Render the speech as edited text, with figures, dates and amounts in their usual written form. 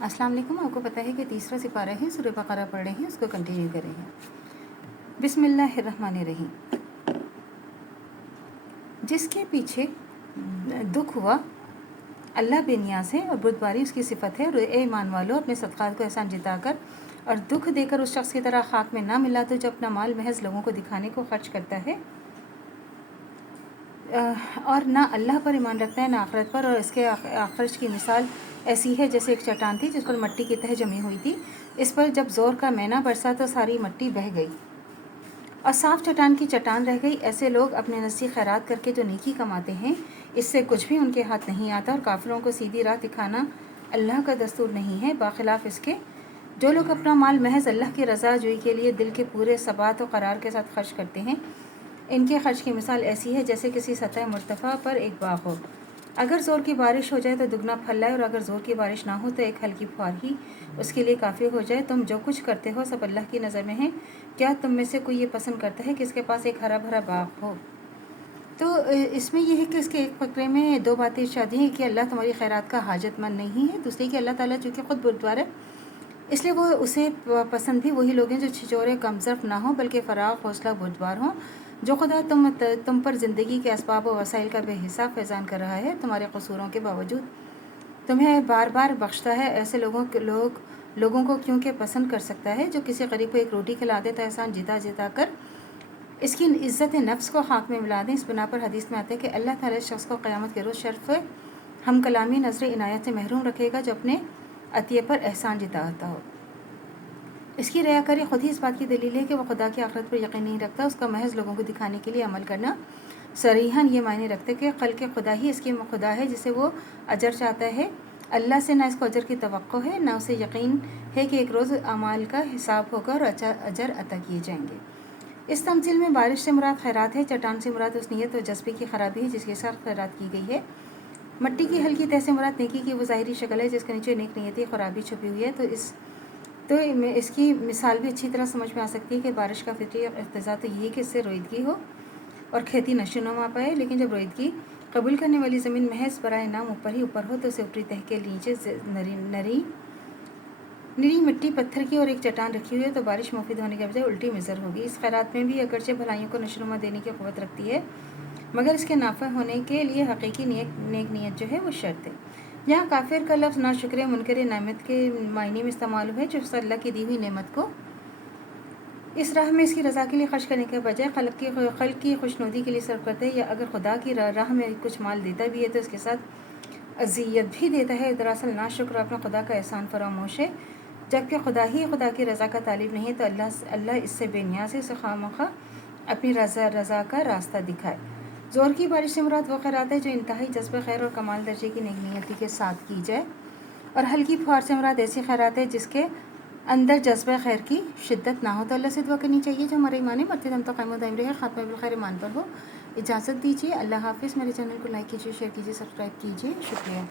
अस्सलाम वालेकुम। आपको पता है कि तीसरा सिपारा है, सूरह बकरा पढ़ रहे हैं, उसको कंटिन्यू करेंगे। बिस्मिल्लाहिर्रहमानिर्रहीम। जिसके पीछे दुख हुआ अल्लाह बेनियाज़ है और बुर्दबारी उसकी सिफत है। और ए ईमान वालो, अपने सदक़ात को एहसान जिताकर और दुख देकर उस शख्स की तरह खाक में ना मिला तो जो अपना माल महज लोगों को दिखाने को खर्च करता है और ना अल्लाह पर ईमान रखता है ना आखिरत पर। और इसके खर्च की मिसाल ऐसी है जैसे एक चट्टान थी जिस पर मट्टी की तह जमी हुई थी। इस पर जब ज़ोर का मैना बरसा तो सारी मट्टी बह गई और साफ चट्टान की चट्टान रह गई। ऐसे लोग अपने नज़दीक खैरात करके जो नेकी कमाते हैं, इससे कुछ भी उनके हाथ नहीं आता। और काफिरों को सीधी राह दिखाना अल्लाह का दस्तूर नहीं है। बाखिलाफ इसके जो लोग अपना माल महज अल्लाह की रज़ा जोई के लिए दिल के पूरे सबात और करार के साथ खर्च करते हैं, इनके खर्च की मिसाल ऐसी है जैसे किसी सतह मुर्तफ़ा पर एक बाग हो। अगर ज़ोर की बारिश हो जाए तो दुगना फल लाए और अगर ज़ोर की बारिश ना हो तो एक हल्की फुहार ही उसके लिए काफ़ी हो जाए। तुम जो कुछ करते हो सब अल्लाह की नज़र में है। क्या तुम में से कोई ये पसंद करता है कि इसके पास एक हरा भरा बाग हो? तो इसमें यह है कि इसके एक फ़करे में दो बातें इरशाद हैं कि अल्लाह तुम्हारी खैरात का हाजतमंद नहीं है, दूसरी कि अल्लाह ताला चूँकि ख़ुद बुर्दबार है इसलिए वो उसे पसंद भी वही लोग हैं जो छिछोरे कमज़र्फ़ ना हो बल्कि फ़राग़ हौसला बुर्दबार हों। जो खुदा तुम पर ज़िंदगी के असबाब व वसाइल का बेहिसाब फैज़ान कर रहा है, तुम्हारे कसूरों के बावजूद तुम्हें बार बार बख्शता है। ऐसे लोगों को क्योंकि पसंद कर सकता है जो किसी गरीब को एक रोटी खिला दे तो एहसान जिता जिता कर इसकी इज़्ज़त नफ्स को खाक में मिला दें। इस बिना पर हदीस में आता है कि अल्लाह ताला इस शख्स को क़यामत के रोज़ शर्फ़ हम कलामी नज़र इनायत से महरूम रखेगा जो अपने अतिये पर एहसान जिताता हो। इसकी रियाकारी ख़ुद ही इस बात की दलील है कि वह खुदा की आखिरत पर यकीन नहीं रखता। उसका महज लोगों को दिखाने के लिए अमल करना सरीहन ये मायने रखते कि खल्क़ खुदा ही इसकी खुदा है जिसे वो अजर चाहता है। अल्लाह से ना इसको अजर की तवक्को है ना उसे यकीन है कि एक रोज़ अमाल का हिसाब होगा और अजर अता किए जाएंगे। इस तमसील में बारिश से मुराद खैरात है, चट्टान से मुराद उस नीयत और जज्बे की खराबी है जिसके साथ खैरात की गई है। मट्टी की हल्की तह से मुराद नेकी की वो ज़ाहिरी शक्ल है जिसके नीचे नेक नीयती खराबी छुपी हुई है। तो इसकी मिसाल भी अच्छी तरह समझ में आ सकती है कि बारिश का फितरी इक़्तिज़ा तो यही कि इससे रोईदगी हो और खेती नशोनुमा पाए। लेकिन जब रोईदगी कबूल करने वाली ज़मीन महज बराए नाम ऊपर ही ऊपर हो तो उसे ऊपरी तह के नीचे निरी मिट्टी पत्थर की और एक चट्टान रखी हुई है तो बारिश मुफीद होने के बजाय उल्टी मिज़र होगी। इस खैरात में भी अगरचे भलाइयों को नशोनुमा देने की क़ुव्वत रखती है, मगर इसके नाफ़ा होने के लिए हकीकी नेक नीयत जो है वो शर्त है। यहाँ काफिर का लफ्ज़ नाशुक्र मुनकर नेमत के मायने में इस्तेमाल हुआ है जो अल्लाह की दी हुई नेमत को इस राह में इसकी रज़ा के लिए खर्च करने के बजाय खल्क़ की खुशनुदी के लिए सर्व करता है, या अगर खुदा की राह में कुछ माल देता भी है तो इसके साथ अज़ियत भी देता है। दरअसल नाशुक्र अपना खुदा का एहसान फरामोश है, जबकि खुदा की रज़ा का तालिब नहीं है तो अल्लाह इससे बेनियाज़ है, इसे खामखा अपनी रज़ा का रास्ता दिखाए। ज़ोर की बारिश से मुराद वो खैरात है जो इंतहाई जज्ब खैर और कमाल दर्जे की नेक नीयती के साथ की जाए। और हल्की फुहार से मुराद ऐसी खैरात है जिसके अंदर जज्ब खैर की शिद्दत ना हो। तो अल्लाह से दुआ करनी चाहिए जो हमारे ईमान मरते दम तो कायम दायम रहे, ख़ात्मा बिल खैर ईमान पर हो। इजाज़त दीजिए। अल्लाह हाफ़िज़। मेरे चैनल को लाइक कीजिए, शेयर कीजिए, सब्सक्राइब कीजिए। शुक्रिया।